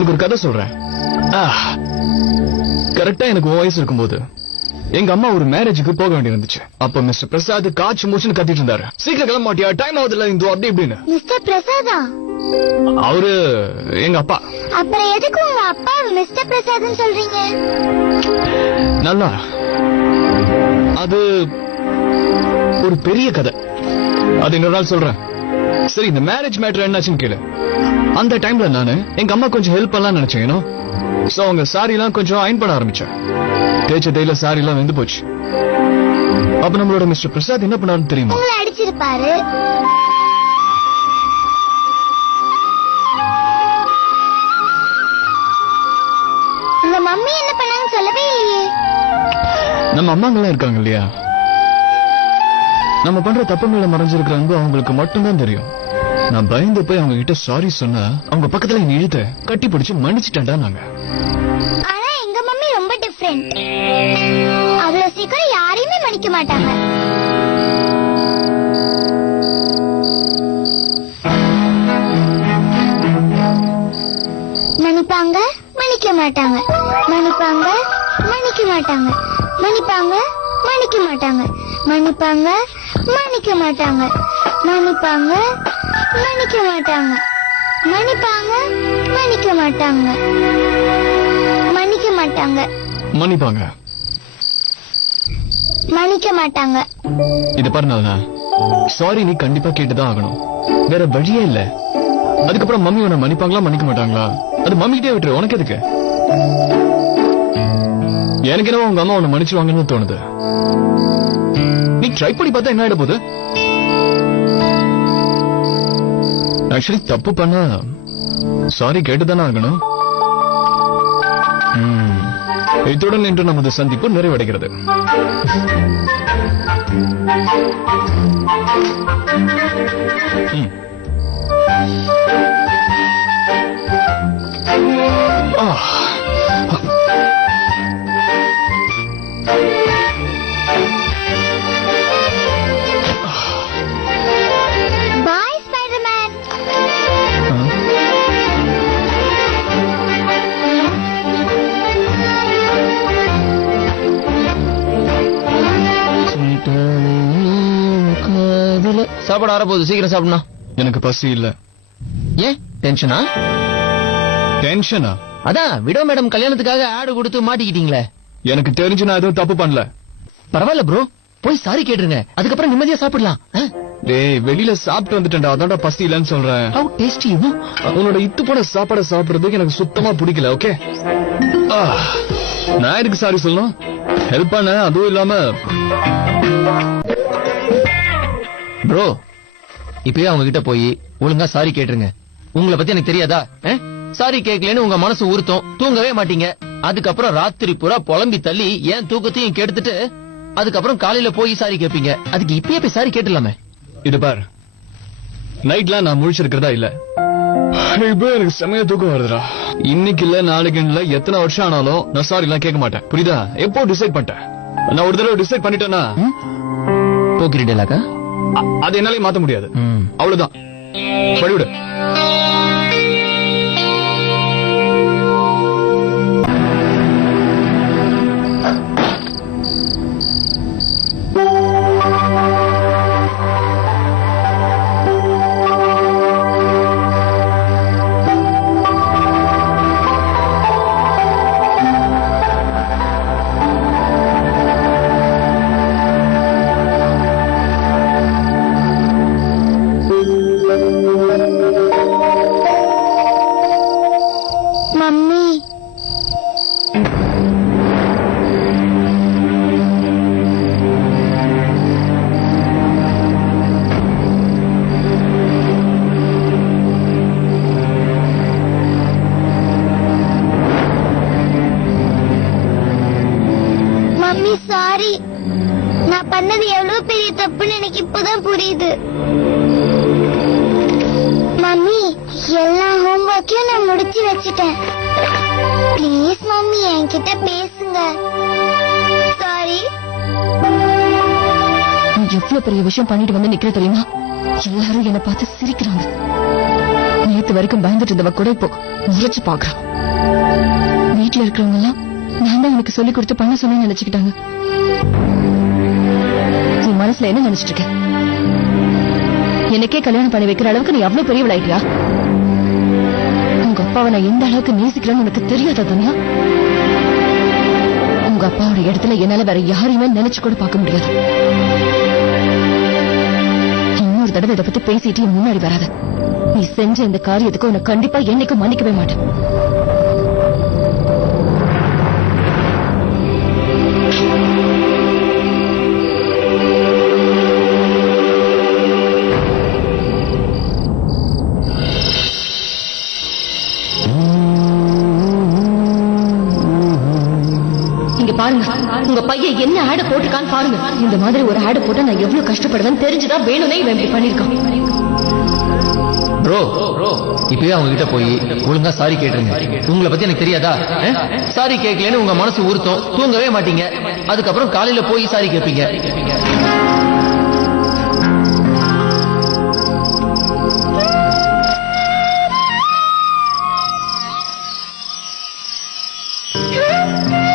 உனக்கு ஒரு கதை சொல்றேன். கரெக்டா எனக்கு வயசு இருக்கும்போது எங்க அம்மா ஒரு மேரேஜுக்கு போக வேண்டி இருந்துச்சு. அப்ப மிஸ்டர் பிரசாத் காய்ச்சி மூச்சுன்னு கத்திட்டு இருந்தாரு. சீக்கிரம் கிளம்ப மாட்டியா, டைம் ஆகுதுல இந்த அப்படி இப்படின்னு. மிஸ்டர் பிரசாதா? அவரு எங்க அப்பா. அப்புறம் எதுக்கு உங்க அப்பா மிஸ்டர் பிரசாத்னு சொல்றீங்க? நல்லா, அது ஒரு பெரிய கதை, அது இன்னொரு நாள் சொல்றேன். சரி, இந்த மேரேஜ் மேட்டர் என்னாச்சுன்னு கேளு. அந்த டைம்ல நானு எங்க அம்மா கொஞ்சம் ஹெல்ப் பண்ணலாம் நினைச்சேன். சோ அவங்க சாரி எல்லாம் கொஞ்சம் அயன் பண்ண ஆரம்பிச்சேன். தேய்ச்ச தேயில சாரி எல்லாம் வெந்து போச்சு. அப்ப நம்மளோட மிஸ்டர் பிரசாத் என்ன பண்ணாருன்னு தெரியுமா? அடிச்சிருப்பாரு. உங்க மம்மி என்ன பண்ணாங்கன்னு சொல்லவே இல்லையே. நம்ம அம்மாங்கெல்லாம் இருக்காங்க இல்லையா, நம்ம பண்ற தப்புங்களை மறைஞ்சிருக்கிற அன்பு அவங்களுக்கு மட்டும்தான் தெரியும். நான் பயந்து போய் அவங்க கிட்ட சாரி சொன்னா அவங்க பக்கத்துல என்ன இழுத்த கட்டி பிடிச்சு மன்னிச்சுட்டேன்டா நாங்க. ஆனா எங்க மம்மி ரொம்ப டிஃபரெண்ட். அவ்வளவு சீக்கிரம் யாரையுமே மன்னிக்க மாட்டாங்க. மன்னிப்பாங்க, மன்னிக்க மாட்டாங்க. மன்னிப்பாங்க, மன்னிக்க மாட்டாங்க. மன்னிப்பாங்க, மன்னிக்க மாட்டாங்க. மன்னிப்பாங்க, மன்னிக்க மாட்டாங்க. மன்னிப்பாங்க, மன்னிக்க மாட்டாங்க. மன்னிப்பாங்க, மன்னிக்க மாட்டாங்க. மன்னிக்க மாட்டாங்க. மன்னிப்பாங்க, மன்னிக்க மாட்டாங்க. இது பாருங்க, சாரி நீ கண்டிப்பா கேட்டுதான் ஆகணும், வேற வழியே இல்ல. அதுக்கப்புறம் மம்மி உன்னை மன்னிப்பாங்களா மன்னிக்க மாட்டாங்களா அது மம்மி கிட்டே விட்டுரு. உனக்கு எதுக்கு? எனக்கு என்ன உங்க அம்மா உன்னை மன்னிச்சுவாங்கன்னு தோணுது. நீ ட்ரை பண்ணி பார்த்தா என்ன ஆயிட போகுது? ஆக்சுவலி தப்பு பண்ணா சாரி கேட்டுதானே ஆகணும். இத்துடன் இன்று நமது சந்திப்பு நிறைவடைகிறது. சாப்பாடு ஆரப்போகுது, சீக்கிரம் சாப்பிடணும். எனக்கு பசி இல்ல. ஏன் டென்ஷனா? டென்ஷனா? அதான் விடோ மேடம் கல்யாணத்துக்காக ஆடு கொடுத்து மாட்டிக்கிட்டீங்களே. எனக்கு தெரிஞ்சு நான் எதுவும் தப்பு பண்ணல. பரவாயில்ல ப்ரோ, போய் சாரி கேட்டுருங்க, அதுக்கப்புறம் நிம்மதியா சாப்பிடலாம். டேய், வெளியில சாப்பிட்டு வந்துட்டேன்டா, அதான்டா பசி இல்லன்னு சொல்றேன். How tasty, you know? உன்னோட இத்து போன சாப்பாட சாப்பிடுறதுக்கு எனக்கு சுத்தமா பிடிக்கல. ஓகே, நான் எதுக்கு சாரி சொல்லணும்? ஹெல்ப் பண்ண, அதுவும் இல்லாம ப்ரோ இப்பயே அவங்க கிட்ட போய் ஒழுங்கா சாரி கேட்டுருங்க. உங்களை பத்தி எனக்கு தெரியாதா? சாரி கேட்கலன்னு உங்க மனசு உறுத்தும், தூங்கவே மாட்டீங்க. அதுக்கப்புறம் ராத்திரி பூரா புலம்பி தள்ளி ஏன் தூக்கத்தையும் கெடுத்துட்டு அதுக்கப்புறம் காலையில போய் சாரி கேட்பீங்க. அதுக்கு இப்பயே போய் சாரி கேட்டுலாமே. இது பார், நைட்லாம் நான் முழிச்சிருக்கிறதா இல்ல, இப்ப எனக்கு செமையா தூக்கம் வருதுடா. இன்னைக்கு இல்ல நாளைக்கு இல்ல, எத்தனை வருஷம் ஆனாலும் நான் சாரி எல்லாம் கேட்க மாட்டேன். புரியுதா? எப்போ டிசைட் பண்ணிட்டேன். நான் ஒரு தடவை டிசைட் பண்ணிட்டேன்னா போக்கிறீங்களாக்கா? அது என்னாலே மாத்த முடியாது. அவ்வளவுதான், படிவிடு. சாரி, நான் பண்ணது எவ்வளவு பெரிய தப்புன்னு எனக்கு இப்பதான் புரியுது. மம்மி, எல்லா ஹோம்வொர்க்கையும் நான் முடிச்சு வச்சுட்டேன். ப்ளீஸ் மம்மி, என்கிட்ட பேசுங்க. சாரி. எவ்வளவு பெரிய விஷயம் பண்ணிட்டு வந்து நிக்கிற தெரியுமா? எல்லாரும் என்ன பார்த்து சிரிக்கிறாங்க. நேத்து நேத்து வரைக்கும் பயந்துட்டு இருந்தவ கூட இப்போ முறைச்சு பாக்குறான். வீட்டுல இருக்கிறவங்க எல்லாம் நான் தான் எனக்கு சொல்லி கொடுத்து பண்ண சொன்னு நினைச்சுக்கிட்டாங்க. நீ மனசுல என்ன நினைச்சிட்டு இருக்க? எனக்கே கல்யாணம் பண்ணி வைக்கிற அளவுக்கு நீ அவ்வளவு பெரியவளாயிட்டியா? உங்க அப்பாவை நான் எந்த அளவுக்கு நேசிக்கிறேன்னு உனக்கு தெரியாதா துனியா? உங்க அப்பாவோட இடத்துல என்னால வேற யாரையுமே நினைச்சு கூட பார்க்க முடியாது. இன்னொரு தடவை இதை பத்தி பேசிட்டு முன்னாடி வராத. நீ செஞ்ச இந்த காரியத்துக்கு உன்னை கண்டிப்பா என்னைக்கும் மன்னிக்கவே மாட்டேன். பாருங்க, உங்க பையன் என்ன ஆட போட்டுக்கான்னு பாருங்க. இந்த மாதிரி ஒரு ஆட போட்டு நான் எவ்வளவு கஷ்டப்படுவேன்னு தெரிஞ்சுதான் வேணும்னே இவன் இப்படி பண்ணிருக்கான். ப்ரோ இப்பயே அவங்க கிட்ட போய் ஒழுங்கா சாரி கேட்டுருங்க. உங்களை பத்தி எனக்கு தெரியாதா? சாரி கேட்கலன்னு உங்க மனசு உறுத்தும், தூங்கவே மாட்டீங்க. அதுக்கப்புறம் காலையில போய் சாரி கேட்பீங்க.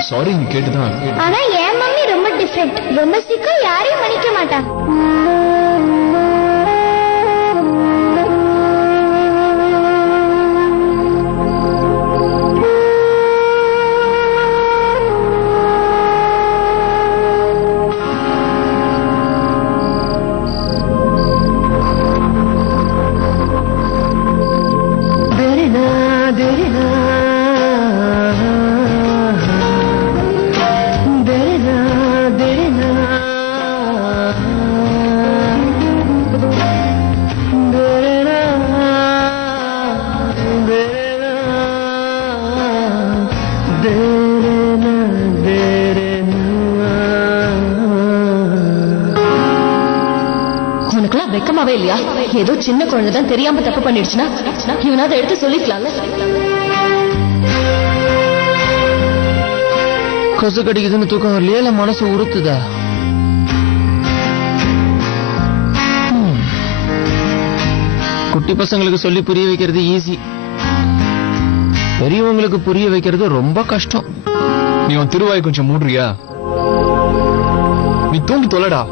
சாரி கேட்டுதான். ஆனா என் மம்மி ரொம்ப டிஃபரெண்ட். ரொம்ப சீக்கிரம் யாரையும் மன்னிக்க மாட்டான். வெக்கமாவே இல்லையா? ஏதோ சின்ன குழந்தைதான் தெரியாம தப்பு பண்ணிடுச்சுன்னா இவனாத எடுத்து சொல்லிக்கலாம்ல. கொசு கடிக்குதுன்னு தூக்கம் வரலையே, இல்ல மனசு உறுத்துதா? குட்டி பசங்களுக்கு சொல்லி புரிய வைக்கிறது ஈஸி, பெரியவங்களுக்கு புரிய வைக்கிறது ரொம்ப கஷ்டம். நீ உன் திருவாய் கொஞ்சம் மூடுறியா? நீ தூங்கி தொலைடா.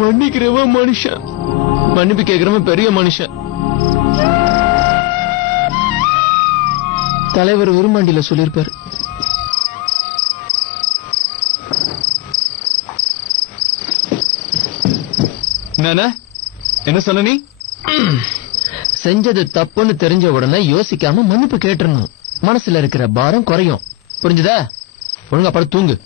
மன்னிக்கிறவன் மனுஷன், மன்னிப்பு கேட்கிறவன் பெரிய மனுஷன். தலைவர் விரும்பாண்டியில சொல்லியிருப்பாரு. என்ன சொன்ன நீ? செஞ்சது தப்புன்னு தெரிஞ்ச உடனே யோசிக்காம மன்னிப்பு கேட்டுறணும். மனசுல இருக்கிற பாரம் குறையும். புரிஞ்சுதா? ஒழுங்கா படுத்து தூங்கு.